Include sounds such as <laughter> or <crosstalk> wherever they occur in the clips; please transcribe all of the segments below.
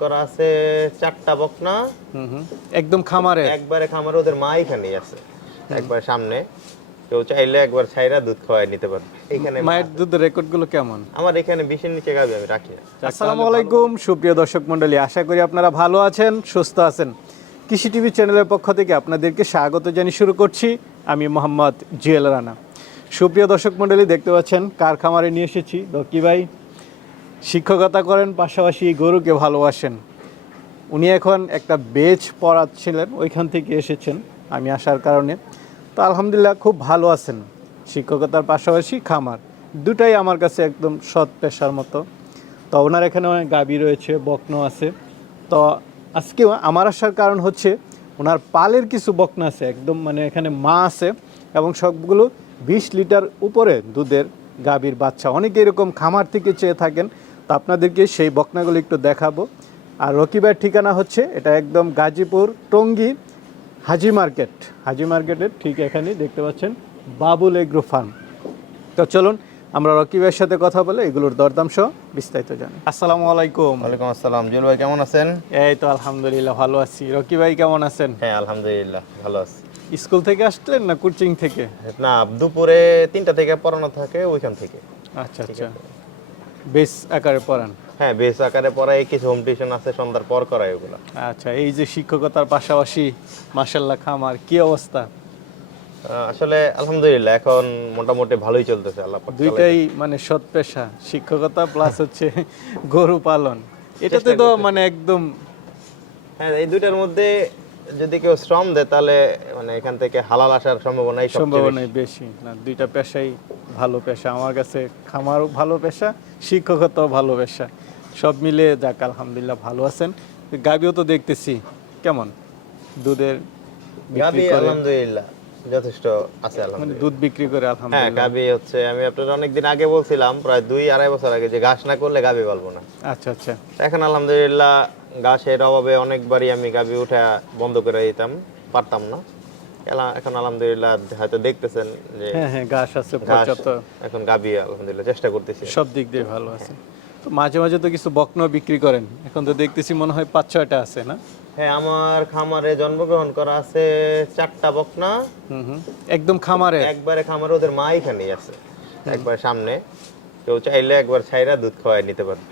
করা আছে চারটা বকনা। একদম খামারে? একবারে খামার ওদের মা এখানেই আছে। একবার সামনে। কেউ চাইলে একবার ছাইরা দুধ খাওয়াই নিতে পারবে। এখানে মায়ের দুধের রেকর্ডগুলো কেমন? আমার এখানে বিশের নিচে গাবি আমি রাখি আসসালামু আলাইকুম। সুপ্রিয় দর্শক মণ্ডলী আশা করি আপনারা ভালো আছেন সুস্থ আছেন। কৃষি টিভি চ্যানেলের পক্ষ থেকে আপনাদেরকে স্বাগত জানিয়ে শুরু করছি। আমি মোহাম্মদ জুয়েল রানা। সুপ্রিয় দর্শক মণ্ডলী দেখতে পাচ্ছেন কার খামারে নিয়ে এসেছি। রকি ভাই শিক্ষকতা করেন, পাশাপাশি গরুকে ভালোবাসেন। উনি এখন একটা বেচ পড়াচ্ছিলেন ওইখান থেকে এসেছেন, আমি আসার কারণে। তো আলহামদুলিল্লাহ খুব ভালো আছেন। শিক্ষকতার পাশাপাশি খামার, দুটাই আমার কাছে একদম সৎ পেশার মতো। তো ওনার এখানে অনেক গাবি রয়েছে, বকনো আছে। তো আজকে আমার আসার কারণ হচ্ছে, ওনার পালের কিছু বকনা আছে, একদম মানে এখানে মা আছে এবং সবগুলো বিশ লিটার উপরে দুধের গাভীর বাচ্চা। অনেকে এরকম খামার থেকে চেয়ে থাকেন তো আপনাদেরকে সেই বকনাগুলো একটু দেখাবো। আর রকিবের ঠিকানা হচ্ছে এটা একদম গাজীপুর টঙ্গী হাজি মার্কেট। হাজি মার্কেটের ঠিক এখানেই দেখতে পাচ্ছেন বাবুল এগ্রো ফার্ম। তো চলুন আমরা রকিবের সাথে কথা বলে এগুলোর দরদাম সহ বিস্তারিত জানি। আসসালামু আলাইকুম। ওয়ালাইকুম আসসালাম। জুল ভাই কেমন আছেন? এই তো আলহামদুলিল্লাহ ভালো আছি। রকি ভাই কেমন আছেন? হ্যাঁ আলহামদুলিল্লাহ ভালো আছি। স্কুল থেকে আসলেন না কোচিং থেকে? না দুপুরে তিনটা থেকে পড়ানো থাকে ওইখান থেকে। আচ্ছা আচ্ছা। বেশ আকারে পড়ান হ্যাঁ বেশ আকারে পড়াই কিছু হোম টিউশন আছে সন্ধ্যার পর করাই ওগুলো। আচ্ছা এই যে শিক্ষকতার পাশাপাশি মাসাল্লাহ খামার কি অবস্থা? আসলে আলহামদুলিল্লাহ এখন মোটামুটি ভালোই চলতেছে আল্লাহ দুইটাই মানে সৎ পেশা শিক্ষকতা প্লাস হচ্ছে গরু পালন। এটাতে তো মানে একদম হ্যাঁ এই দুইটার মধ্যে যদি কেউ শ্রম দেয় তাহলে মানে এখান থেকে হালাল আসার সম্ভাবনাই। সম্ভাবনাই বেশি। না দুইটা পেশাই ভালো পেশা। আমার কাছে খামারও ভালো পেশা শিক্ষকতাও ভালো পেশা। সব মিলে যাক আলহামদুলিল্লাহ ভালো আছেন। গাবিও তো দেখতেছি। কেমন? দুধের গাবি আলহামদুলিল্লাহ যথেষ্ট আছে মানে আলহামদুলিল্লাহ। দুধ বিক্রি করে হ্যাঁ আলহামদুলিল্লাহ। গাবি হচ্ছে আমি আপনার অনেকদিন আগে বলছিলাম প্রায় দুই আড়াই বছর আগে যে ঘাস না করলে গাবি বলব না। আচ্ছা আচ্ছা। এখন আলহামদুলিল্লাহ ঘাসের অভাবে অনেকবারই আমি গাবি উঠা বন্ধ করে দিতাম পারতাম না। এখন আলহামদুলিল্লাহ হয়তো দেখতেছেন যে হ্যাঁ হ্যাঁ ঘাস আছে পর্যাপ্ত। এখন গাবি আলহামদুলিল্লাহ চেষ্টা করতেছি। সব দিক দিয়ে ভালো আছে। তো মাঝে মাঝে তো কিছু বকনাও বিক্রি করেন। এখন তো দেখতেছি মনে হয় পাঁচ ছয়টা আছে না? হ্যাঁ আমার খামারে জন্মগ্রহণ করা আছে চারটা বকনা। হুম হুম। একদম খামারে? একবারে খামারে ওদের মা এখানেই আছে একবার সামনে কেউ চাইলে একবার ছাইরা দুধ খাওয়াই নিতে পারবে।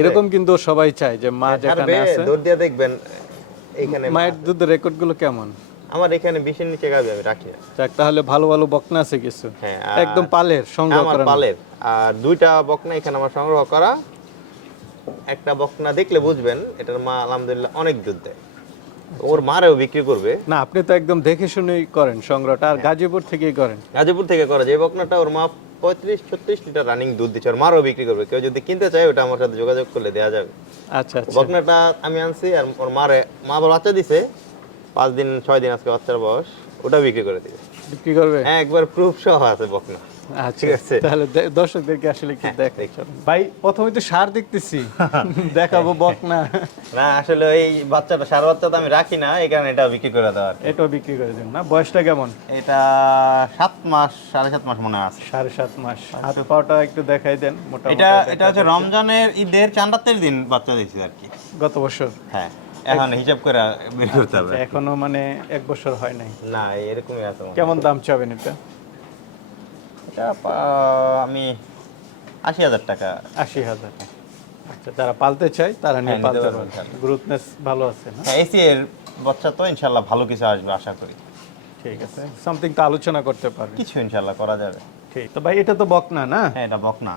এরকম কিন্তু সবাই চায় যে মা যেখানে আছে। দিয়ে দেখবেন এখানে মায়ের দুধের রেকর্ডগুলো কেমন? আমার এখানে বিশের নিচে গাবি আমি রাখি। না। যাক তাহলে ভালো ভালো বকনা আছে কিছু। হ্যাঁ একদম পালের সংগ্রহ আমার করা পালের। আর দুইটা বকনা এখানে আমার সংগ্রহ করা। একটা বকনা দেখলে বুঝবেন এটার মা আলহামদুলিল্লাহ অনেক দুধ দেয়। ওর মারেও বিক্রি করবে। না আপনি তো একদম দেখে শুনেই করেন সংগ্রহটা আর গাজীপুর থেকেই করেন। গাজীপুর থেকে করা যে বকনাটা ওর মা পঁয়ত্রিশ ছত্রিশ লিটার রানিং দুধ দিচ্ছে আর মারও বিক্রি করবে। কেউ যদি কিনতে চায় ওটা আমার সাথে যোগাযোগ করলে দেওয়া যাবে। আচ্ছা আচ্ছা। বকনাটা আমি আনছি আর ওর মারে মা বাচ্চা দিছে পাঁচ দিন ছয় দিন আজকে বাচ্চার বয়স ওটা বিক্রি করে দিবে। বিক্রি করবে? হ্যাঁ একবার প্রুফ সহ আছে বকনা। আচ্ছা ঠিক আছে। হ্যাঁ, তাহলে দর্শকদেরকে আসলে কি দেখাই ভাই প্রথমে তো সার দেখতেছি। <laughs> দেখাবো বকনা। না আসলে ওই বাচ্চাটা সার বাচ্চা তো আমি রাখি না এই কারণে এটা বিক্রি করে দেওয়ার এটাও বিক্রি করে দিন। না বয়সটা কেমন? এটা সাত মাস সাড়ে সাত মাস মনে আছে। সাড়ে সাত মাস। হাত পাওয়াটা একটু দেখাই দেন মোটামুটি এটা এটা হচ্ছে রমজানের ঈদের চান্দাতের দিন বাচ্চা দিয়েছি আর কি। গত বছর? হ্যাঁ এখন হিসাব করে বের করতে হবে এখনও মানে এক বছর হয় নাই। না এরকমই আছে কেমন দাম চাবেন এটা? এটা আমি আশি হাজার টাকা। আশি হাজার আচ্ছা যারা পালতে চায় তারা নিয়ে হ্যাঁ, পালতে পারবে। গ্রুথনেস ভালো আছে না? হ্যাঁ এসি এর বাচ্চা তো ইনশাল্লাহ ভালো কিছু আসবে আশা করি। ঠিক আছে। সামথিং তো আলোচনা করতে পারবে। কিছু ইনশাল্লাহ করা যাবে। ঠিক তো ভাই এটা তো বকনা না? হ্যাঁ এটা বকনা।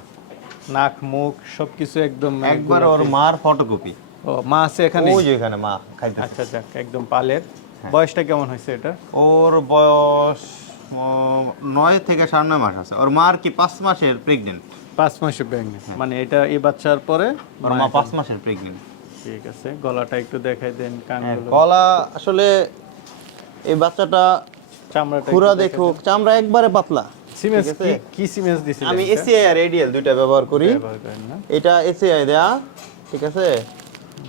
নাক মুখ সবকিছু একদম একবার ওর মার ফটোকপি ও মা আছে এখানে? ওই যে এখানে মা খাইতে আচ্ছা যাক একদম পালের। হ্যাঁ। বয়সটা কেমন হয়েছে এটা ওর বয়স নয় থেকে সাড়ে নয় মাস আছে। ওর মার কি পাঁচ মাসের প্রেগনেন্ট পাঁচ মাসে প্রেগনেন্ট হ্যাঁ। মানে এটা এই বাচ্চার পরে ওর মা পাঁচ মাসের প্রেগনেন্ট ঠিক আছে গলাটা একটু দেখাই দেন কানগুলো। গলা আসলে এই বাচ্চাটা চামড়াটা পুরা দেখুক চামড়া একবারে পাতলা। সিমেন্স কি কি সিমেন্স দিছিলেন? আমি? এসিআই আর এডিএল দুইটা ব্যবহার করি। এটা এসিআই দেয়া ঠিক আছে?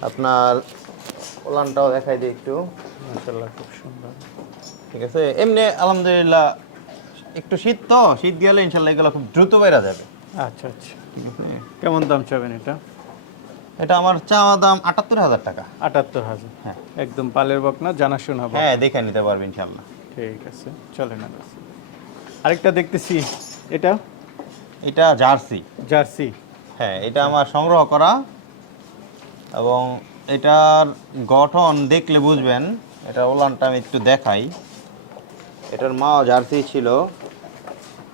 আপনার ওলানটাও দেখাই দিই একটু। মাশাআল্লাহ খুব সুন্দর। ঠিক আছে? এমনি আলহামদুলিল্লাহ একটু শীত তো শীত গেলে ইনশাল্লাহ এগুলো খুব দ্রুত বেড়া যাবে। আচ্ছা আচ্ছা। ঠিক আছে? কেমন দাম চাবেন এটা? এটা আমার চাওয়া দাম আটাত্তর হাজার টাকা। আটাত্তর হাজার? হ্যাঁ। একদম পালের বকনা জানাশোনা বকনা। হ্যাঁ দেখে নিতে পারবেন ইনশাল্লাহ। ঠিক আছে চলে না আরেকটা দেখতেছি। এটা? এটা জার্সি। জার্সি। হ্যাঁ এটা আমার সংগ্রহ করা। এবং এটার গঠন দেখলে বুঝবেন এটা ওলানটা আমি একটু দেখাই। এটার মা জার্সি ছিল।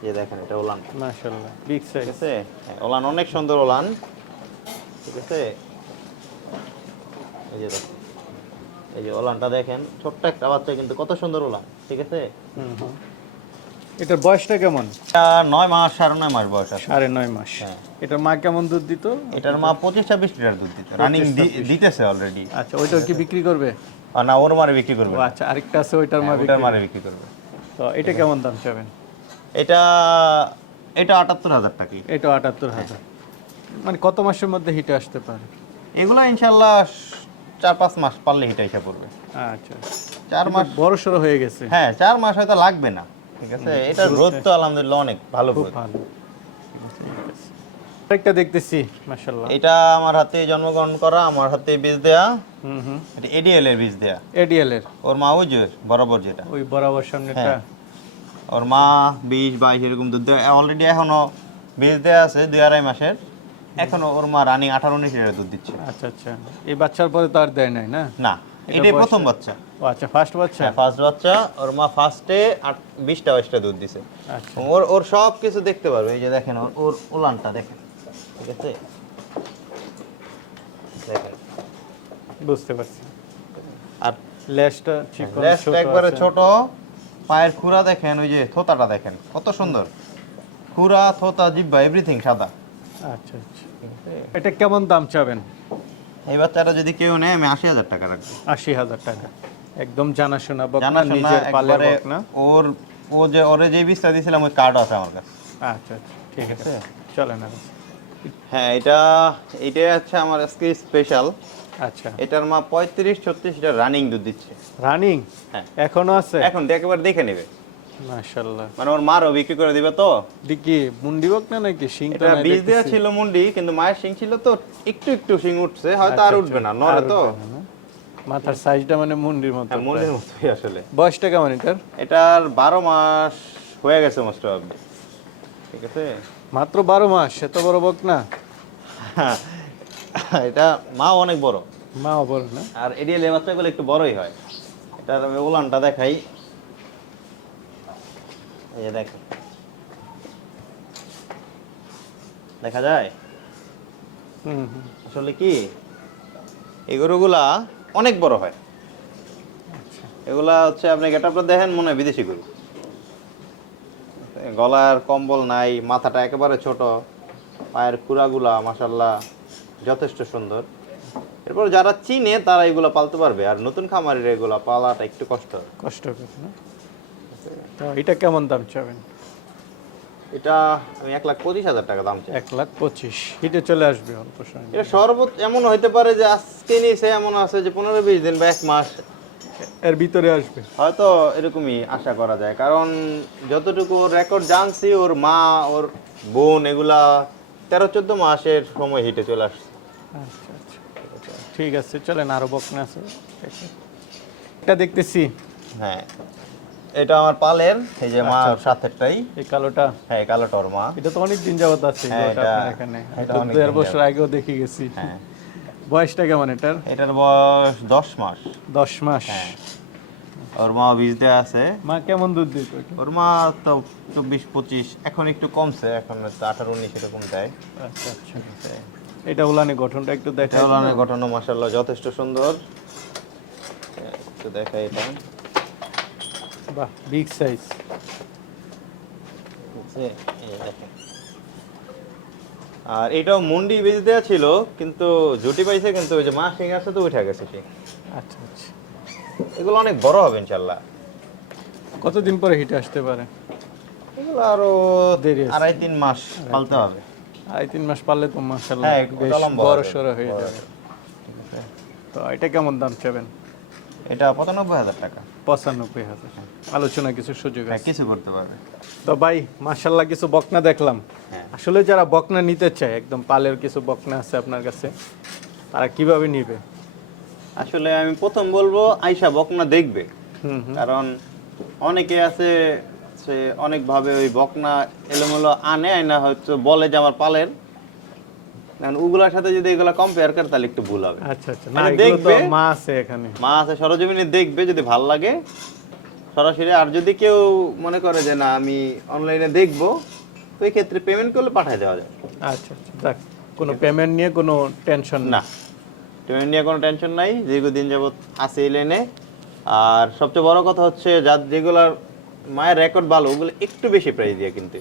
যে দেখেন এটা ওলান। মাশাআল্লাহ বিগ সাইজ ঠিক আছে? হ্যাঁ, ওলান অনেক সুন্দর ওলান। ঠিক আছে? এই যে দেখেন এই যে ওলানটা দেখেন ছোট্ট একটা বাচ্চা কিন্তু কত সুন্দর ওলান। ঠিক আছে। এটার বয়সটা কেমন? নয় মাস সাড়ে নয় মাস বয়স সাড়ে নয় মাস। হ্যাঁ। এটার মা কেমন দুধ দিত? এটার মা পঁচিশ ছাব্বিশ লিটার দুধ দিত। রানিং দিতেছে অলরেডি আচ্ছা ওইটাও কি বিক্রি করবে? না ওর মারে বিক্রি করবে আচ্ছা আরেকটা আছে ওইটার মা মারে বিক্রি করবে। তো এটা কেমন দাম চাবেন? এটা এটা আটাত্তর হাজার টাকা। এটা আটাত্তর হাজার। মানে কত মাসের মধ্যে হিটে আসতে পারে? এগুলো ইনশাল্লাহ চার পাঁচ মাস পারলে হিটা হিসাব পড়বে। আচ্ছা। চার মাস বড় সড়ো হয়ে গেছে। হ্যাঁ চার মাস হয়তো লাগবে না। ঠিক আছে? এটার গ্রোথ তো আলহামদুলিল্লাহ অনেক ভালো খুব ভালো। আরেকটা দেখতেছি মাশাল্লাহ এটা আমার হাতে জন্মগ্রহণ করা আমার হাতে বীজ দেয়া। হুম হুম। এটা এডিএল এর বীজ দেয়া। এডিএল এর ওর মা ওই যে বরাবর যেটা। ওই বরাবর সামনেটা হ্যাঁ। ওর মা বিশ বাইশ এরকম দুধ দেয়। অলরেডি এখনও বীজ দেয়া আছে দুই আড়াই মাসের। এখনও ওর মা রানিং আঠারো উনিশ লিটার দুধ দিচ্ছে। আচ্ছা আচ্ছা। এই বাচ্চার পরে তো আর দেয় নাই না? না এটাই প্রথম বাচ্চা। ও আচ্ছা ফার্স্ট বাচ্চা? হ্যাঁ ফার্স্ট বাচ্চা। ওর মা ফার্স্টে আট বিশটা বাইশটা দুধ দিছে। আচ্ছা। ওর ওর সব কিছু দেখতে পারবে। এই যে দেখেন ওর ওর উলানটা দেখেন। ঠিক আছে বুঝতে পারছি। আর চিকন লেজটা একবারে ছোট। পায়ের খুরা দেখেন ওই যে থোতাটা দেখেন কত সুন্দর। খুরা থোতা জিব্বা এভরিথিং সাদা। আচ্ছা আচ্ছা। এটা কেমন দাম চাবেন? এই বাচ্চাটা যদি কেউ নেয় আমি আশি হাজার টাকা রাখব। আশি হাজার টাকা। একদম জানাশোনা নিজের পালে বকনা। ওর ও যে ওরে যে বীজটা দিয়েছিলাম ওই কার্ড আছে আমার কাছে। আচ্ছা আচ্ছা ঠিক আছে। চলে না হ্যাঁ এটা হচ্ছে আমার আজকে স্পেশাল আচ্ছা। এটার মা পঁয়ত্রিশ ছত্রিশ এটা রানিং দুধ দিচ্ছে। রানিং হ্যাঁ। এখনও আছে? এখন একবার দেখে নেবে। মাশাআল্লাহ। মানে ওর মারও বিক্রি করে দিবে তো। দিকি মুন্ডি বক না নাকি শিং এটা বীজ ছিল মুন্ডি কিন্তু মায়ের শিং ছিল তো একটু একটু শিং উঠছে হয়তো আর আচ্ছা, উঠবে না আচ্ছা, নরে তো? মাথার সাইজটা মানে মুন্ডির মতো হ্যাঁ মুন্ডির মতোই আসলে। বয়সটা কেমন এটার? এটার বারো মাস হয়ে গেছে মোস্ট অফ ঠিক আছে? মাত্র বারো মাস এত বড় বক না। <laughs> এটা মা অনেক বড়। মাও বল না? আর এডিএল এ বাচ্চাগুলো একটু বড়ই হয়। এটার আমি ওলানটা দেখাই। এই যে দেখেন। দেখা যায়? আসলে কি? এই গরুগুলা অনেক বড় হয়। এগুলা হচ্ছে আপনি গেটআপটা দেখেন মনে হয় বিদেশি গরু। গলার কম্বল নাই মাথাটা একেবারে ছোট পায়ের কুড়াগুলা মাসাল্লাহ যথেষ্ট সুন্দর। এরপর যারা চিনে তারা এগুলো পালতে পারবে। আর নতুন খামারের এগুলা পালাটা একটু কষ্ট। কষ্ট তো এটা কেমন দাম চাবেন? এটা আমি এক লাখ পঁচিশ হাজার টাকা দাম চাই। এক লাখ পঁচিশ। হিটে চলে আসবে অল্প সময় এটা সর্বোচ্চ এমন হইতে পারে যে আজকে নিয়েছে এমন আছে যে পনেরো বিশ দিন বা এক মাস এর ভিতরে আসবে। হয়তো এরকমই আশা করা যায় কারণ যতটুকু রেকর্ড জানছি ওর মা ওর বোন এগুলা তেরো চোদ্দ মাসের সময় হিটে চলে আসছে। আচ্ছা আচ্ছা ঠিক আছে চলেন আরও বকনা আছে এটা দেখতেছি। হ্যাঁ এটা আমার পালের এই যে মা সাথেরটাই। এই কালোটা? হ্যাঁ কালোটা ওর মা। এটা তো অনেক দিন যাবত আছে হ্যাঁ, এটা- এখানে। দেড় বছর আগেও দেখে গেছি। হ্যাঁ। বয়সটা কেমন এটার? এটার বয়স দশ মাস। দশ মাস। হ্যাঁ। ওর মা বীজ দেওয়া আছে। মা কেমন দুধ দিত? ওর মা তো চব্বিশ পঁচিশ এখন একটু কমছে এখন আঠারো উনিশ এরকম দেয়। আচ্ছা আচ্ছা। এটা উলানে গঠনটা একটু দেখা দেওয়ালানের গঠন মাসাল্লাহ যথেষ্ট সুন্দর। একটু দেখাই এটা। বাহ বিগ সাইজ দেখেন। আর এটাও মুন্ডি বীজ দেওয়া ছিল কিন্তু জুটি পাইছে কিন্তু ওই যে মা শিং আছে তো উঠে গেছে শিং আচ্ছা আচ্ছা। এগুলো অনেক বড় হবে ইনশাল্লাহ কতদিন পরে হিটে আসতে পারে? এগুলো আরও দেরি আছে। আড়াই তিন মাস পালতে হবে। আড়াই তিন মাস পারলে তো মাসাল্লাহ হ্যাঁ, বেশ বড়। সড়ো হয়ে যাবে। তো এটা কেমন দাম চাবেন? এটা পঁচানব্বই হাজার টাকা। পঁচানব্বই হাজার। আলোচনা কিছু সুযোগ হ্যাঁ আছে। কিছু করতে পারবে। তো ভাই মার্শাল্লাহ কিছু বকনা দেখলাম। হ্যাঁ। আসলে যারা বকনা নিতে চায় একদম পালের কিছু বকনা আছে আপনার কাছে তারা কীভাবে নিবে? আসলে আমি প্রথম বলব আইসা বকনা দেখবে। কারণ অনেকে আছে সে অনেকভাবে ওই বকনা এলোমেলো আনে আয়না হয়তো বলে যে আমার পালের। কারণ ওগুলোর সাথে যদি এগুলো কম্পেয়ার করে তাহলে একটু ভুল হবে। আচ্ছা আচ্ছা। মানে দেখবে। মা আছে এখানে। মা আছে সরজমিনে দেখবে যদি ভালো লাগে। সরাসরি আর যদি কেউ মনে করে যে না আমি অনলাইনে দেখব এই ক্ষেত্রে পেমেন্ট করলে পাঠিয়ে দেওয়া যায়। আচ্ছা আচ্ছা। যাক কোনো পেমেন্ট নিয়ে কোনো টেনশন না। পেমেন্ট নিয়ে কোনো টেনশন নাই। দীর্ঘদিন যাবত আছে এই লেনে আর সবচেয়ে বড় কথা হচ্ছে যার যেগুলার মায়ের রেকর্ড ভালো ওগুলো একটু বেশি প্রাইস দিয়ে কিনতে।